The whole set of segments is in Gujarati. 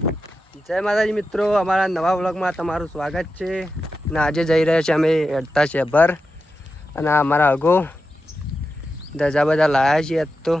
જય માતાજી મિત્રો, અમારા નવા વ્લોગમાં તમારું સ્વાગત છે. અને આજે જઈ રહ્યા છીએ અમે હેડતા શેભર. અને અમારા અગો ધજા બધા લાવ્યા છીએ આજ તો.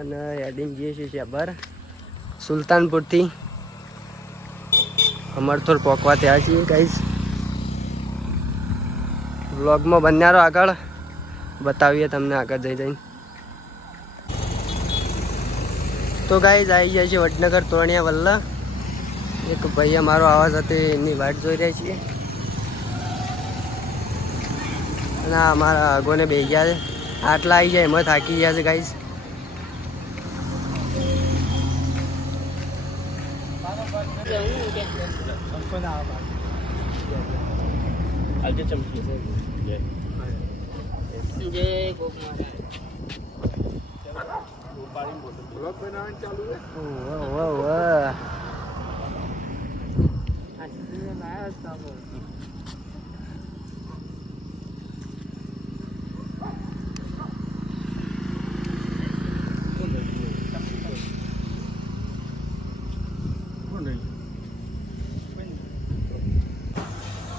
અને હેડીને જઈએ છીએ શેભર સુલતાનપુરથી અમરથોર પહોંચવા થયા છીએ. ગાઈઝ વ્લોગમાં બન્યા રહો, આગળ બતાવીએ તમને આગળ જઈને. તો ગાઈઝ આવી જાય છે વડનગર તોરણિયા વલ્લા. એક ભાઈ અમારો આવા સાથે એની વાટ જોઈ રહ્યા છીએ. અને અમારા આગોને બે ગયા છે, આટલા આવી જાય એમાં થાકી ગયા છે ગાઈઝ.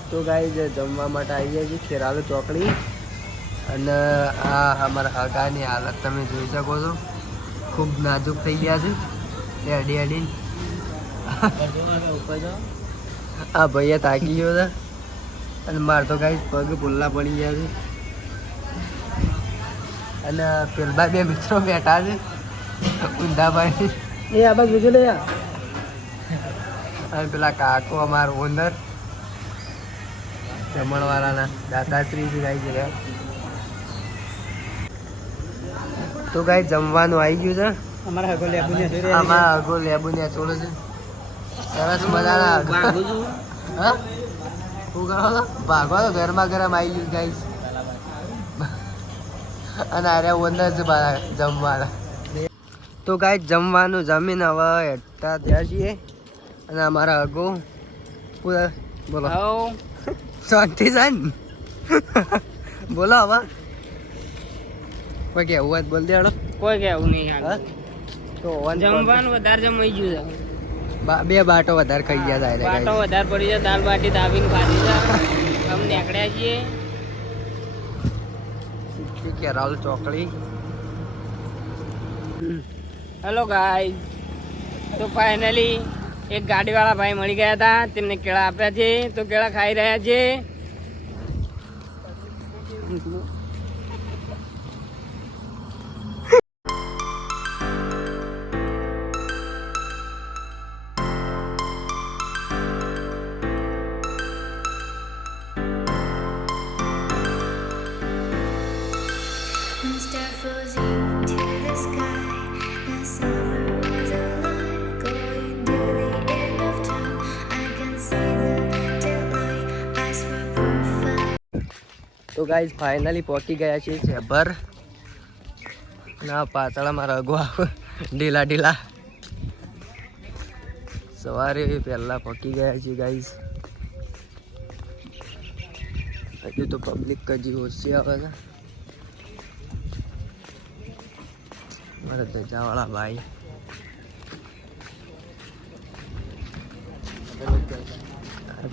તો ગાઈઝ જમવા માટે આવી જાય છે ખેરાલુ ચોકડી. અને આ અમારા હગાની હાલત તમે જોઈ શકો છો, ખૂબ નાજુક થઈ ગયા છે અડી અડીને. આ ભાઈએ થાકી ગયો છે અને મારે તો ગાઈઝ પગ પુલ્લા પડી ગયા છે. અને પેલા બે મિત્રો બેઠા છે ઊંધાભાઈ, એ આ બાજુ જોજો લે. અને પેલા કાકો અમારો ઓનર જમણવાળાના દાદાશ્રી થી ગાઈ છે. તો ગાઈ જમવાનું આવી ગયું છે. અમારા અગો લેબુનિયા ચોળે છે સરસ મજાના. હા શું કરો ભાગવા તો ગરમા ગરમ આવી ગયું ગાઈસ. અને અરે ઓનર છે જમવાના. તો ગાઈ જમવાનું જમીન હવે હેઠતા થયા છીએ. અને અમારા અગો પૂરા બોલો શાંતિ સાન બોલો. હવે કોઈ કેવું હોય બોલ દેડો. કોઈ કેવું નહીં. તો જમવાનું વધારે જમાઈ ગયું છે. બે બાટો વધારે ખાઈ ગયા હતા. બાટો વધારે પડી જાય, દાલ બાટી દાબીને ખાધી છે. અમે નીકળ્યા છીએ કેરાલ ચોકડી. હેલો ગાઈસ, તો ફાઇનલી એક ગાડીવાળા ભાઈ મળી ગયા હતા, તેમને કેળા આપ્યા છે. તો કેળા ખાઈ રહ્યા છે. તો ગાઈઝ ફાઇનલી પહોંચી ગયા છીએ શેભર. ના પાછળ મારા અગવા ઢીલા ઢીલા સવારે પહેલા પહોંચી ગયા છીએ ગાઈઝ. હજુ તો પબ્લિક હજી ઓછી આવે છે. મારા ધજાવાળા ભાઈ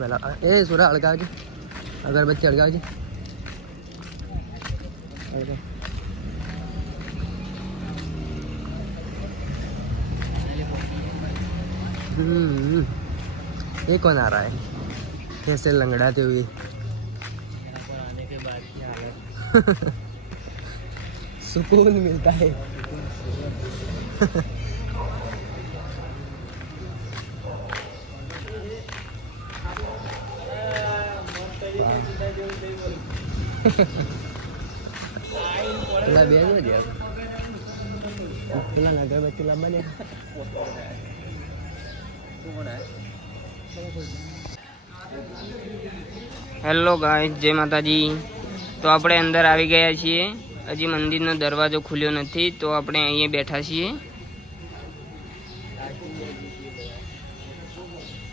પેલા એ સુરા અળગાવજો, અગરબત્તી અળગાવજો. ये कौन आ रहा है कैसे लंगड़ाते हुए? सुकून मिलता है. પેલા બે જો દે પેલા અગરબત્તી લાંબા ને. હેલો ગાઈસ, જય માતાજી. તો આપણે અંદર આવી ગયા છીએ. હજી મંદિરનો દરવાજો ખુલ્યો નથી, તો આપણે અહીંયા બેઠા છીએ.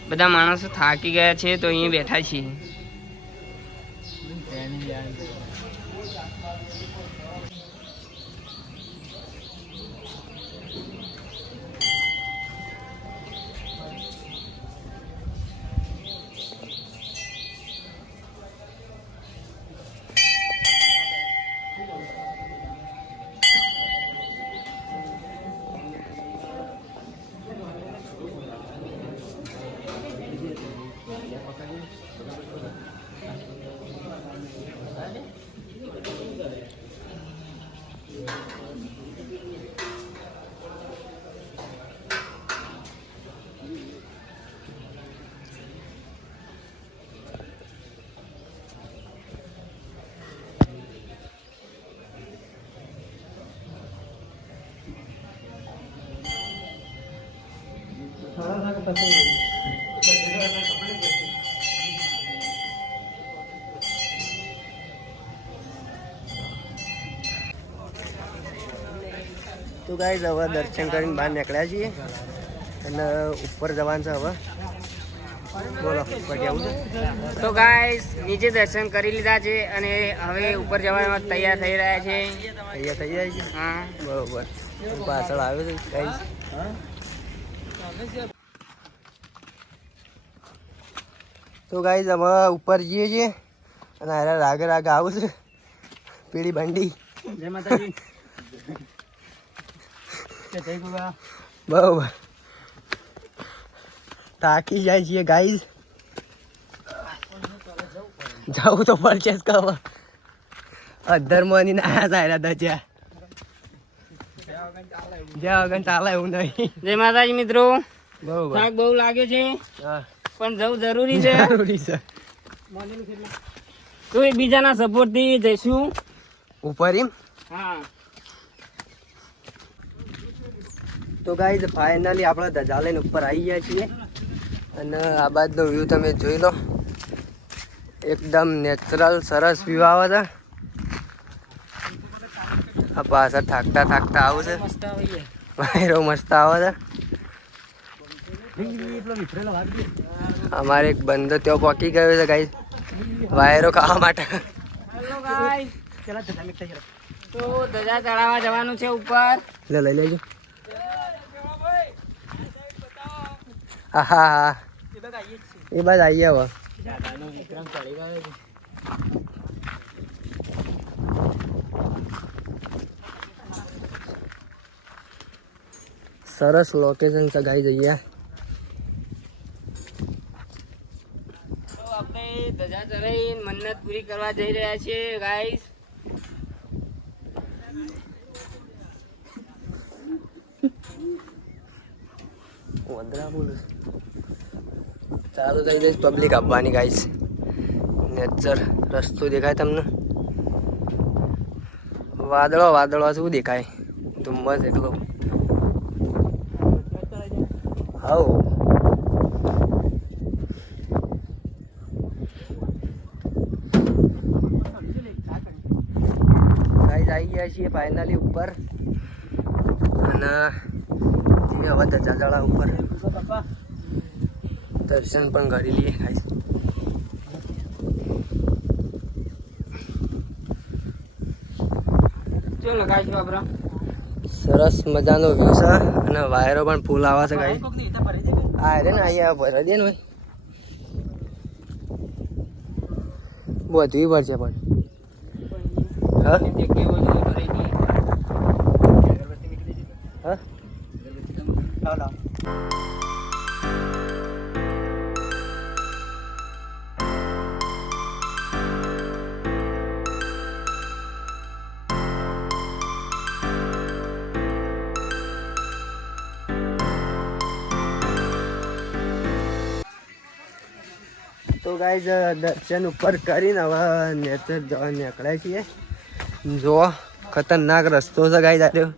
બધા માણસો થાકી ગયા છે, તો અહીંયા બેઠા છીએ. તો ગાઈઝ હવે દર્શન કરીને બહાર નીકળ્યા છીએ અને ઉપર જવાનું છે હવે. બોલો પછી આવું છે. તો ગાઈસ નીચે દર્શન કરી લીધા છે અને હવે ઉપર જવા તૈયાર થઈ રહ્યા છે. તૈયાર થઈ જાય છે. હા બરોબર. પાછળ આવ્યો છે ગાઈઝ. તો ગાઈઝ અમે ઉપર જઈએ છીએ અને અરે રાગે રાગે આવું છે પીળી બંડી. જય માતાજી. બરોબર. થાકી જાય છીએ ગાઈઝ. જવું તો પરચેસ કરવા અધર્મની ના સાયરા હતા જ્યાં વગર ચાલે એવું નહીં. જય માતાજી મિત્રો. બરોબર. થાક બહુ લાગ્યો છે હા પણ જવું જરૂરી છે. જરૂરી છે. તો એકબીજાના સપોર્ટ થી જઈશું ઉપર એમ. હા. તો ગાઈઝ ફાઇનલી આપણે ધજા લઈને ઉપર આવી ગયા છીએ અને આ બાજુનો વ્યૂ તમે જોઈ લો. એકદમ નેચરલ સરસ વ્યૂ આવે છે. આ પાછળ થાકતા થાકતા આવું છે. વાયરો મસ્ત આવે છે. અમારે એક બંદો ત્યાં પહોંચી ગયો છે ગાઈઝ વાયરો ખાવા માટે. Hello guys. તો ધજા ચડાવવા જવાનું છે ઉપર. લઈ લેજો. હા હા હા એ બાદ આવીએ હવે. સરસ લોકેશન છે ગાઈ જઈએ. તો આપણે ધજા ચડાવી મન્નત પૂરી કરવા જઈ રહ્યા છીએ ગાઈસ. ચાલુ થઈ જઈશ પબ્લિક આપવાની ગાઈસ. નેચર રસ્તો દેખાય તમને. વાદળો વાદળો શું દેખાય ધુમ્મસ એકલો. હાઉ ગાઈસ આવી ગયા છીએ ફાઇનલી ઉપર અને હવે ધજા ચડા ઉપર દર્શન પણ કરી લઈએ ગાઈસ. ચલો ગાઈસ બાબરા. સરસ મજાનો વ્યૂ છે અને વાયરો પણ ફૂલ આવે છે ગાઈસ. આ રે ને અહીંયા ભરી દે ને ભાઈ બધું પડશે પણ હા હા. તો ગાઈઝ દર્શન ઉપર કરીને હવે નેચર જવા નીકળ્યા છીએ. જો ખતરનાક રસ્તો છે ગાઈઝ. આવ્યો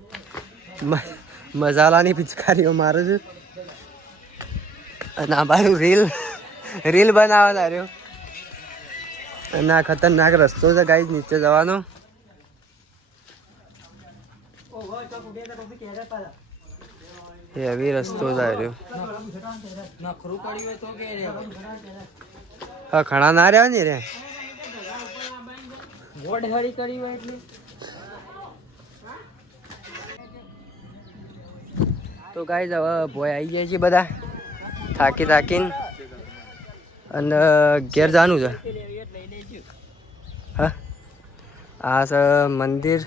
મસાલાની પિચકારીઓ મારું છું અને આ બાજુ રીલ બનાવવા આવ્યો અને આ ખતરનાક રસ્તો છે ગાઈઝ નીચે જવાનો. હેવી રસ્તો છે આવ્યો. હા ખણા ના રહ્યા ને રે. તો ગાઈઝ હવે ભોય આવી ગયા છીએ બધા થાકીને અને ઘેર જવાનું છે. હા આ છે મંદિર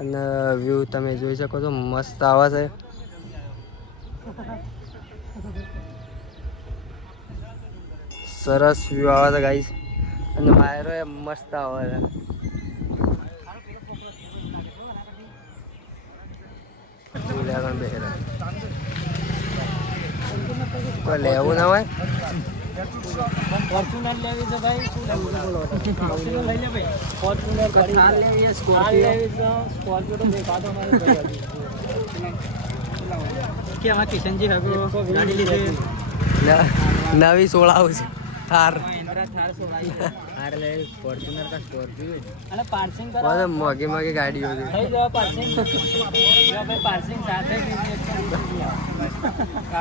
અને વ્યૂ તમે જોઈ શકો છો મસ્ત આવે છે. સરસ વ્યૂ આવે છે ગાઈઝ અને વાયરો એ મસ્ત આવે છે. કોઈ લેવું ના હોય ફોર્ચ્યુનર લેવી છે ભાઈ. શું લેવું? ફોર્ચ્યુનર લઈ લે ભાઈ. ફોર્ચ્યુનર કાર લેવી છે, સ્કોર્પિયો લેવી છે. સ્કોર્પિયો તો દેખાતો નથી ભાઈ. કે આમાં કિશનજી હવે ગાડી લીધી નવી સોળાવું છે થાર મોઘી મોઘી ગાડીઓ છે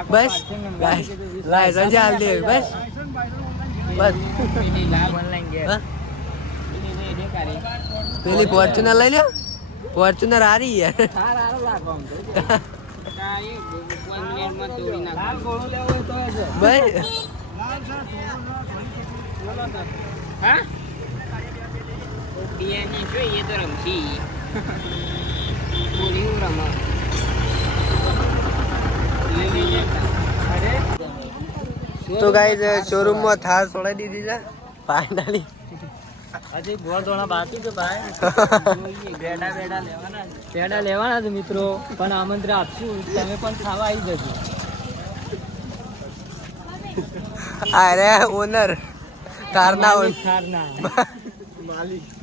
બસ લાયસન્સ હાલ દે બસ બસ હા? પેલી ફોર્ચ્યુનર લઈ લે ફોર્ચ્યુનર હારી યાર ભાઈ હા બિયાની જોઈએ તો રમશી બોલી રમા તો ગાઈસ શોરૂમમાં થાર છોડાઈ દીધી છે ફાઇનલી હજી ગોળ ધોણા બાકી છે ભાઈ પેડા લેવાના છે મિત્રો પણ આમંત્રણ આપશું તમે પણ ખાવા આવી જજો અરે ઓનર કારના ખારના માલિક